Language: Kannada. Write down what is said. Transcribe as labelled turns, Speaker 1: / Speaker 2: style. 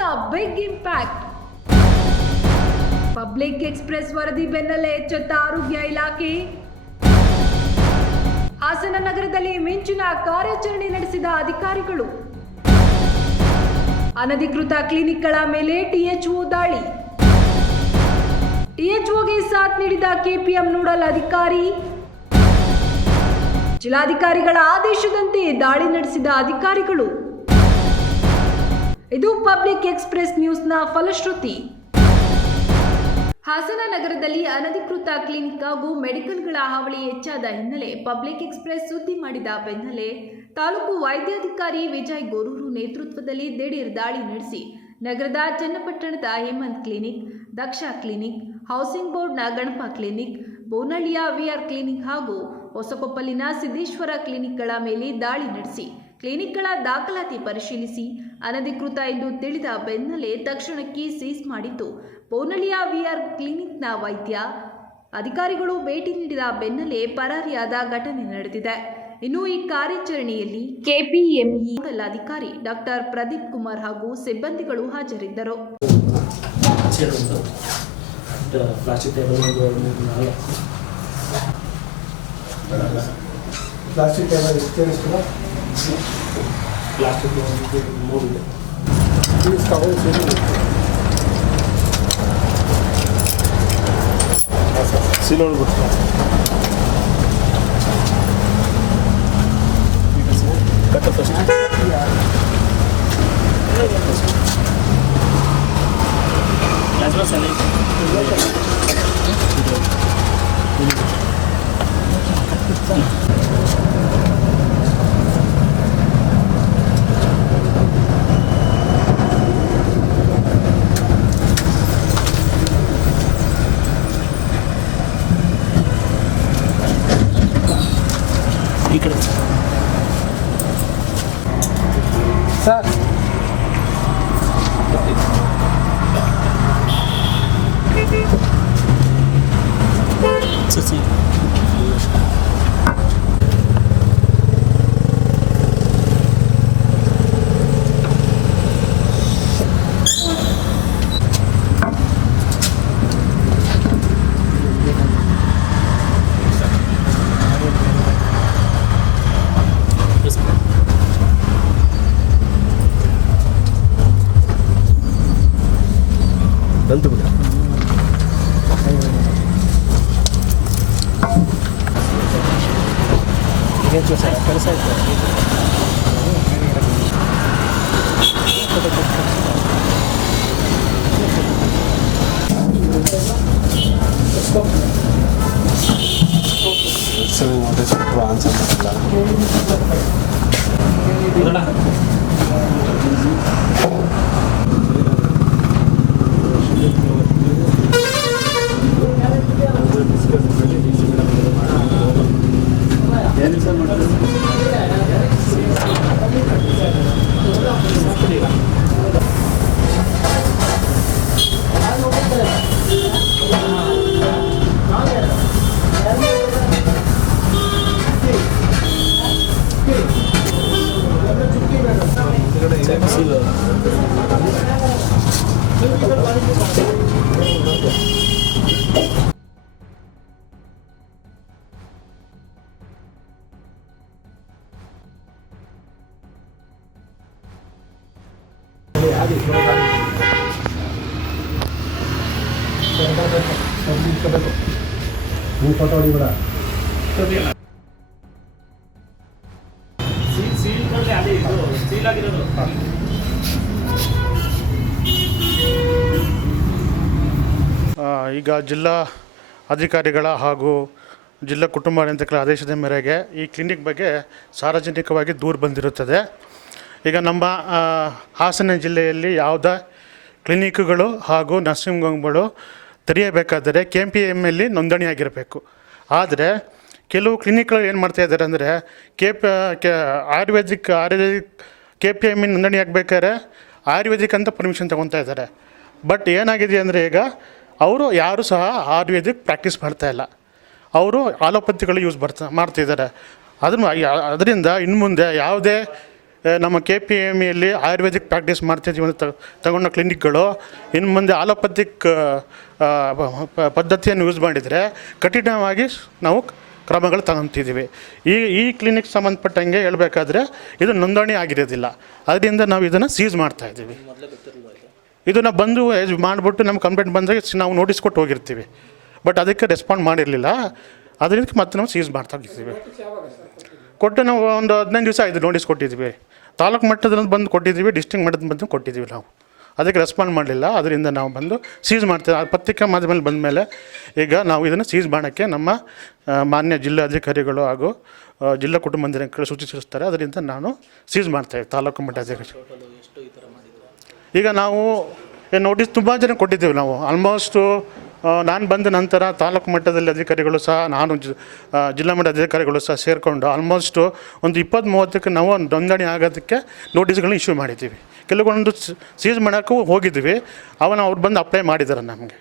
Speaker 1: ನ್ಯೂಸ್ನ ಬಿಗ್ ಇಂಪ್ಯಾಕ್ಟ್. ಪಬ್ಲಿಕ್ ಎಕ್ಸ್ಪ್ರೆಸ್ ವರದಿ ಬೆನ್ನಲ್ಲೇ ಎಚ್ಚೆತ್ತ ಆರೋಗ್ಯ ಇಲಾಖೆ. ಹಾಸನ ನಗರದಲ್ಲಿ ಮಿಂಚಿನ ಕಾರ್ಯಾಚರಣೆ ನಡೆಸಿದ ಅಧಿಕಾರಿಗಳು. ಅನಧಿಕೃತ ಕ್ಲಿನಿಕ್ಗಳ ಮೇಲೆ ಟಿಎಚ್ಒ ದಾಳಿ. ಟಿಎಚ್ಒಗೆ ಸಾಥ್ ನೀಡಿದ ಕೆಪಿಎಂ ನೋಡಲ್ ಅಧಿಕಾರಿ. ಜಿಲ್ಲಾಧಿಕಾರಿಗಳ ಆದೇಶದಂತೆ ದಾಳಿ ನಡೆಸಿದ ಅಧಿಕಾರಿಗಳು. ಇದು ಪಬ್ಲಿಕ್ ಎಕ್ಸ್ಪ್ರೆಸ್ ನ್ಯೂಸ್ನ ಫಲಶ್ರುತಿ. ಹಾಸನ ನಗರದಲ್ಲಿ ಅನಧಿಕೃತ ಕ್ಲಿನಿಕ್ ಹಾಗೂ ಮೆಡಿಕಲ್ಗಳ ಹಾವಳಿ ಹೆಚ್ಚಾದ ಹಿನ್ನೆಲೆ ಪಬ್ಲಿಕ್ ಎಕ್ಸ್ಪ್ರೆಸ್ ಸುದ್ದಿ ಮಾಡಿದ ಬೆನ್ನಲ್ಲೇ ತಾಲೂಕು ವೈದ್ಯಾಧಿಕಾರಿ ವಿಜಯ್ ಗೋರೂರು ನೇತೃತ್ವದಲ್ಲಿ ದಿಢೀರ್ ದಾಳಿ ನಡೆಸಿ ನಗರದ ಚನ್ನಪಟ್ಟಣದ Hemanth clinic, Daksha clinic, housing ಬೋರ್ಡ್ನ ಗಣಪ ಕ್ಲಿನಿಕ್, ಬೋನಳ್ಳಿಯ ವಿಆರ್ ಕ್ಲಿನಿಕ್ ಹಾಗೂ ಹೊಸಕೊಪ್ಪಲಿನ ಸಿದ್ದೇಶ್ವರ ಕ್ಲಿನಿಕ್ಗಳ ಮೇಲೆ ದಾಳಿ ನಡೆಸಿ ಕ್ಲಿನಿಕ್ಗಳ ದಾಖಲಾತಿ ಪರಿಶೀಲಿಸಿ ಅನಧಿಕೃತ ಎಂದು ತಿಳಿದ ಬೆನ್ನಲ್ಲೇ ತಕ್ಷಣಕ್ಕೆ ಸೀಸ್ ಮಾಡಿತ್ತು. ಬೋನಹಳ್ಳಿಯ ವಿಆರ್ ಕ್ಲಿನಿಕ್ನ ವೈದ್ಯ, ಅಧಿಕಾರಿಗಳು ಭೇಟಿ ನೀಡಿದ ಬೆನ್ನಲ್ಲೇ ಪರಾರಿಯಾದ ಘಟನೆ ನಡೆದಿದೆ. ಇನ್ನು ಈ ಕಾರ್ಯಾಚರಣೆಯಲ್ಲಿ ಕೆಪಿಎಂಇ ಅಧಿಕಾರಿ ಡಾಕ್ಟರ್ ಪ್ರದೀಪ್ ಕುಮಾರ್ ಹಾಗೂ ಸಿಬ್ಬಂದಿಗಳು ಹಾಜರಿದ್ದರು.
Speaker 2: ಪ್ಲಾಸ್ಟಿಕ್ প্লাস্টিক মরবে কাগজ
Speaker 3: সিলোর
Speaker 2: ಸಸಿ
Speaker 4: ಬಂತು ಬಿಡ
Speaker 2: ಏನು ಕೆಲಸ ಕೆಲಸ ಆಯ್ತು
Speaker 4: ಸರ್ ಮತ್ತೆ ಸ್ವಲ್ಪ ಸರ್ ಮಾಡಲ್ಲ
Speaker 3: ಫೋಟೋ
Speaker 2: ಆಗಿರೋದು
Speaker 5: ಆ, ಈಗ ಜಿಲ್ಲಾ ಅಧಿಕಾರಿಗಳ ಹಾಗೂ ಜಿಲ್ಲಾ ಕುಟುಂಬ ಆಡಳಿತಗಳ ಆದೇಶದ ಮೇರೆಗೆ ಈ ಕ್ಲಿನಿಕ್ ಬಗ್ಗೆ ಸಾರ್ವಜನಿಕವಾಗಿ ದೂರು ಬಂದಿರುತ್ತದೆ. ಈಗ ನಮ್ಮ ಹಾಸನ ಜಿಲ್ಲೆಯಲ್ಲಿ ಯಾವುದೇ ಕ್ಲಿನಿಕ್ಗಳು ಹಾಗೂ ನರ್ಸಿಂಗ್ ಹೋಮ್ಗಳು ತೆರೆಯಬೇಕಾದರೆ ಕೆ ಎಂ ಪಿ ಎಮ್ಮಲ್ಲಿ ನೋಂದಣಿಯಾಗಿರಬೇಕು. ಆದರೆ ಕೆಲವು ಕ್ಲಿನಿಕ್ಗಳು ಏನು ಮಾಡ್ತಾ ಇದ್ದಾರೆ ಅಂದರೆ K P K, ayurvedic ayurvedic K P M ನೋಂದಣಿ ಆಗಬೇಕಾದ್ರೆ ಆಯುರ್ವೇದಿಕ್ ಅಂತ ಪರ್ಮಿಷನ್ ತೊಗೊತಾ ಇದ್ದಾರೆ. ಬಟ್ ಏನಾಗಿದೆ ಅಂದರೆ ಈಗ ಅವರು ಯಾರೂ ಸಹ ಆಯುರ್ವೇದಿಕ್ ಪ್ರಾಕ್ಟೀಸ್ ಮಾಡ್ತಾ ಇಲ್ಲ. ಅವರು ಆಲೋಪತಿಗಳು ಯೂಸ್ ಬರ್ತಾ ಮಾಡ್ತಿದ್ದಾರೆ ಅದನ್ನು, ಅದರಿಂದ ಇನ್ನು ಮುಂದೆ ಯಾವುದೇ ನಮ್ಮ ಕೆ ಪಿ ಎಂ ಎಲ್ಲಿ ಆಯುರ್ವೇದಿಕ್ ಪ್ರಾಕ್ಟೀಸ್ ಮಾಡ್ತಿದ್ದೀವಿ ಅಂತ ತಗೊಂಡ ಕ್ಲಿನಿಕ್ಗಳು ಇನ್ನು ಮುಂದೆ ಆಲೋಪತಿಕ್ ಪದ್ಧತಿಯನ್ನು ಯೂಸ್ ಮಾಡಿದರೆ ಕಠಿಣವಾಗಿ ನಾವು ಕ್ರಮಗಳು ತಗೊತಿದ್ದೀವಿ. ಈ ಈ ಕ್ಲಿನಿಕ್ ಸಂಬಂಧಪಟ್ಟಂಗೆ ಹೇಳಬೇಕಾದ್ರೆ ಇದು ನೋಂದಣಿ ಆಗಿರೋದಿಲ್ಲ. ಅದರಿಂದ ನಾವು ಇದನ್ನು ಸೀಸ್ ಮಾಡ್ತಾ ಇದ್ದೀವಿ. ಇದನ್ನು ಬಂದು ಮಾಡಿಬಿಟ್ಟು ನಮ್ಮ ಕಂಪ್ಲೇಂಟ್ ಬಂದಾಗ ನಾವು ನೋಟಿಸ್ ಕೊಟ್ಟು ಹೋಗಿರ್ತೀವಿ. ಬಟ್ ಅದಕ್ಕೆ ರೆಸ್ಪಾಂಡ್ ಮಾಡಿರಲಿಲ್ಲ. ಅದರಿಂದ ಮತ್ತೆ ನಾವು ಸೀಸ್ ಮಾಡ್ತಾ ಇದ್ದೀವಿ ಕೊಟ್ಟು ನಾವು ಒಂದು ಹದಿನೈದು ದಿವಸ ಆಯಿತು ನೋಟಿಸ್ ಕೊಟ್ಟಿದ್ವಿ ತಾಲೂಕು ಮಟ್ಟದಲ್ಲಿ ಬಂದು ಕೊಟ್ಟಿದ್ದೀವಿ ಡಿಸ್ಟ್ರಿಕ್ಟ್ ಮಟ್ಟದ ಬಂದು ಕೊಟ್ಟಿದ್ದೀವಿ ನಾವು. ಅದಕ್ಕೆ ರೆಸ್ಪಾಂಡ್ ಮಾಡಲಿಲ್ಲ. ಅದರಿಂದ ನಾವು ಬಂದು ಸೀಸ್ ಮಾಡ್ತೇವೆ. ಆ ಪತ್ರಿಕಾ ಮಾಧ್ಯಮದಲ್ಲಿ ಬಂದ ಮೇಲೆ ಈಗ ನಾವು ಇದನ್ನು ಸೀಸ್ ಮಾಡೋಕ್ಕೆ ನಮ್ಮ ಮಾನ್ಯ ಜಿಲ್ಲಾಧಿಕಾರಿಗಳು ಹಾಗೂ ಜಿಲ್ಲಾ ಕುಟುಂಬ ಮಂದಿರಕ್ಕೆ ಸೂಚಿಸಿರ್ತಾರೆ ಅದರಿಂದ ನಾನು ಸೀಸ್ ಮಾಡ್ತೇವೆ ತಾಲೂಕು ಮಟ್ಟಾಧಿಕಾರಿ ಈಗ ನಾವು ನೋಟಿಸ್ ತುಂಬ ಜನ ಕೊಟ್ಟಿದ್ದೀವಿ ನಾವು. ಆಲ್ಮೋಸ್ಟು ನಾನು ಬಂದ ನಂತರ ತಾಲೂಕು ಮಟ್ಟದಲ್ಲಿ ಅಧಿಕಾರಿಗಳು ಸಹ, ನಾನು ಜಿಲ್ಲಾ ಮಟ್ಟದ ಅಧಿಕಾರಿಗಳು ಸಹ ಸೇರಿಕೊಂಡು ಆಲ್ಮೋಸ್ಟು ಒಂದು ಇಪ್ಪತ್ತು ಮೂವತ್ತಕ್ಕೆ ನಾವು ನೋಂದಣಿ ಆಗೋದಕ್ಕೆ ನೋಟಿಸ್ಗಳನ್ನ ಇಶ್ಯೂ ಮಾಡಿದ್ದೀವಿ. ಕೆಲವೊಂದು ಸೀಸ್ ಮಾಡೋಕ್ಕೂ ಹೋಗಿದ್ದೀವಿ. ಅವನ ಅವ್ರು ಬಂದು ಅಪ್ಲೈ ಮಾಡಿದ್ದಾರೆ ನಮಗೆ.